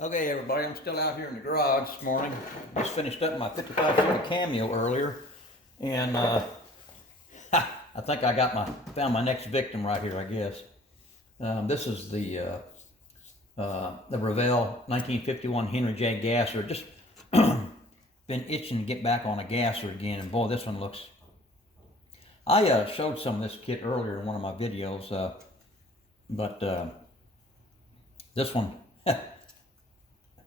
Okay, everybody, I'm still out here in the garage this morning. Just finished up my 55 Cameo earlier, and I think I found my next victim right here, I guess. This is the Revell 1951 Henry J. gasser. Just been itching to get back on a gasser again, and boy, this one looks. I showed some of this kit earlier in one of my videos, but this one.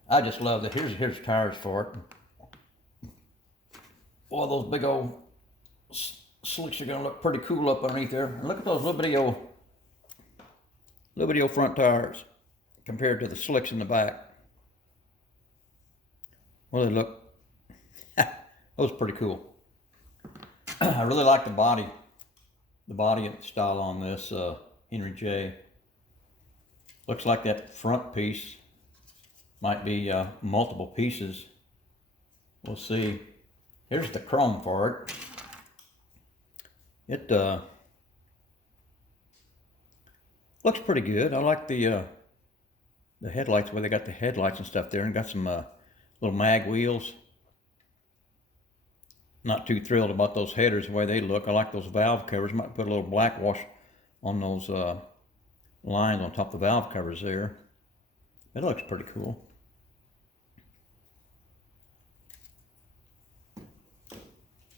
I just love it. Here's tires for it. Boy, those big old slicks are gonna look pretty cool up underneath there. And look at those little bitty old front tires compared to the slicks in the back. Well, they look. Those are pretty cool. I really like the body style on this Henry J. Looks like that front piece might be multiple pieces. We'll see. Here's the chrome for it. It looks pretty good. I like the headlights, where they got the headlights and stuff there, and got some little mag wheels. Not too thrilled about those headers, the way they look. I like those valve covers. Might put a little black wash on those lines on top of the valve covers there. It looks pretty cool.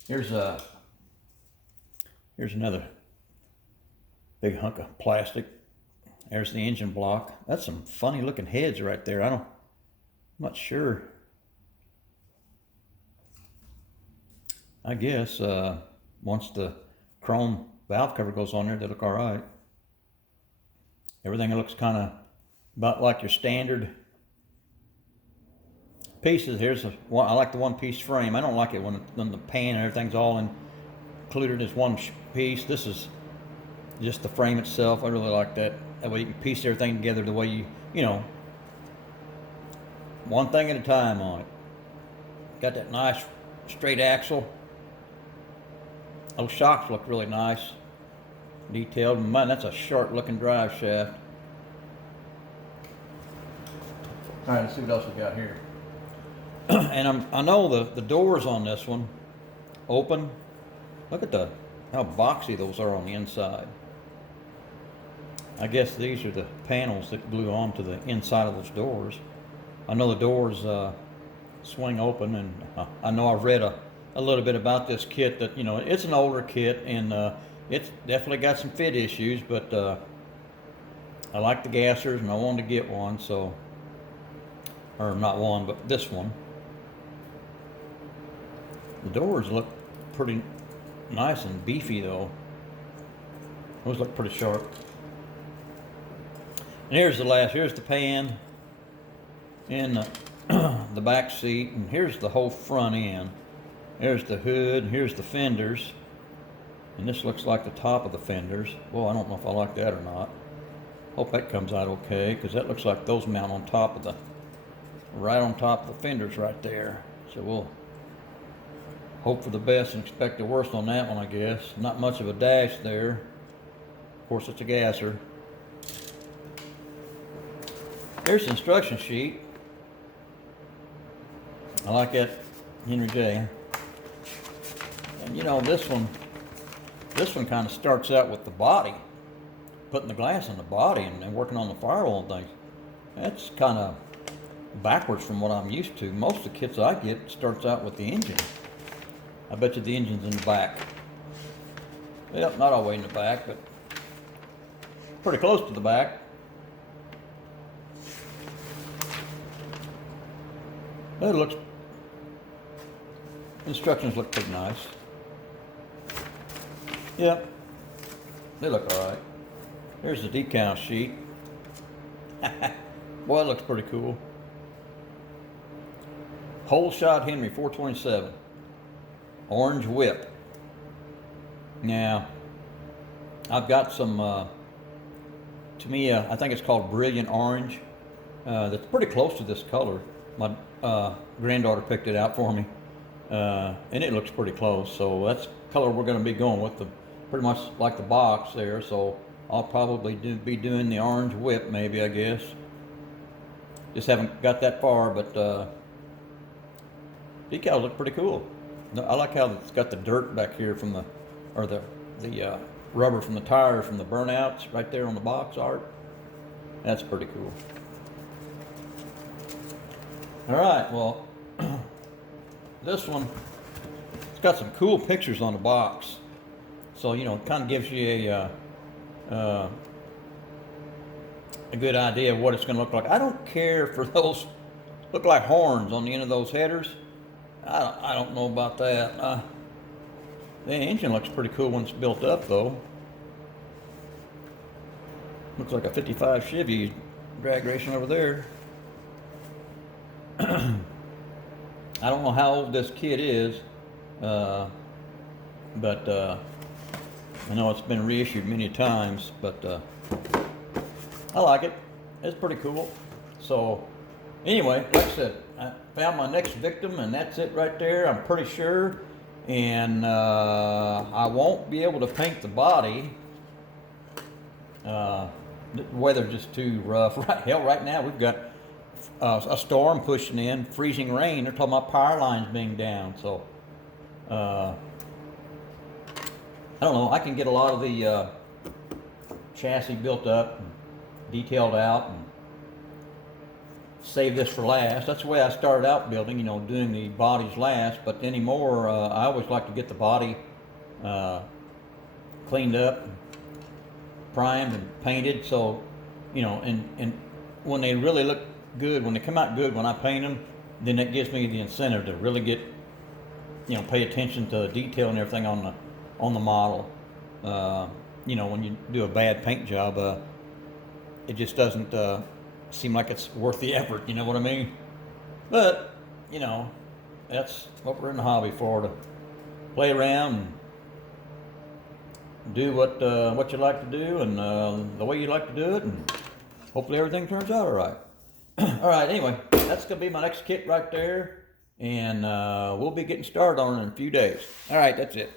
Here's another big hunk of plastic. There's the engine block. That's some funny looking heads right there. I'm not sure. I guess once the chrome valve cover goes on there, they look all right. Everything looks kind of about like your standard pieces. Here's I like the one piece frame. I don't like it when the pan and everything's all included as one piece. This is just the frame itself. I really like that. That way you can piece everything together the way you know, one thing at a time on it. Got that nice straight axle. Those shocks look really nice, detailed. Man, that's a sharp looking drive shaft. All right, let's see what else we got here. And I know the doors on this one open. Look at how boxy those are on the inside. I guess these are the panels that glue onto the inside of those doors. I know the doors swing open, and I know I've read a little bit about this kit, that, you know, it's an older kit, and it's definitely got some fit issues, but I like the gassers and I wanted to get one, so, or not one, but this one. The doors look pretty nice and beefy though. Those look pretty sharp. And here's the pan in the back seat, and here's the whole front end. There's the hood, and here's the fenders. And this looks like the top of the fenders. Well, I don't know if I like that or not. Hope that comes out okay, because that looks like those mount on top of right on top of the fenders right there. So we'll hope for the best and expect the worst on that one, I guess. Not much of a dash there. Of course, it's a gasser. There's the instruction sheet. I like that Henry J. And you know, this one kind of starts out with the body, putting the glass in the body and working on the firewall and things. That's kind of backwards from what I'm used to. Most of the kits I get starts out with the engine. I bet you the engine's in the back. Well, not all the way in the back, but pretty close to the back. But instructions look pretty nice. Yep, they look all right. There's the decal sheet. Boy, it looks pretty cool. Whole shot Henry 427. Orange whip. Now, I've got some, to me, I think it's called Brilliant Orange. That's pretty close to this color. My granddaughter picked it out for me, and it looks pretty close. So that's the color we're going to be going with, pretty much like the box there. So I'll probably be doing the orange whip, maybe, I guess. Just haven't got that far, but decals look pretty cool. I like how it's got the dirt back here from the rubber from the tires from the burnouts right there on the box art. That's pretty cool. All right, well, this one, it's got some cool pictures on the box. So, you know, it kind of gives you a good idea of what it's going to look like. I don't care for those look like horns on the end of those headers. I don't know about that. The engine looks pretty cool when it's built up, though. Looks like a 55 Chevy drag racing over there. I don't know how old this kit is, but I know it's been reissued many times, but I like it. It's pretty cool. So anyway, like I said, I found my next victim, and that's it right there, I'm pretty sure. And I won't be able to paint the body. The weather's just too rough. Right now we've got a storm pushing in, freezing rain. They're talking about power lines being down. So I don't know. I can get a lot of the chassis built up, and detailed out, and save this for last. That's the way I started out building, you know, doing the bodies last. But anymore, I always like to get the body cleaned up, primed and painted. So, you know, and when they really look good, when they come out good, when I paint them, then that gives me the incentive to really get, you know, pay attention to the detail and everything on the model. You know, when you do a bad paint job, it just doesn't seem like it's worth the effort. You know what I mean? But you know, that's what we're in the hobby for, to play around and do what you like to do, and the way you like to do it, and hopefully everything turns out all right. All right, anyway, that's gonna be my next kit right there, and we'll be getting started on it in a few days. All right, that's it.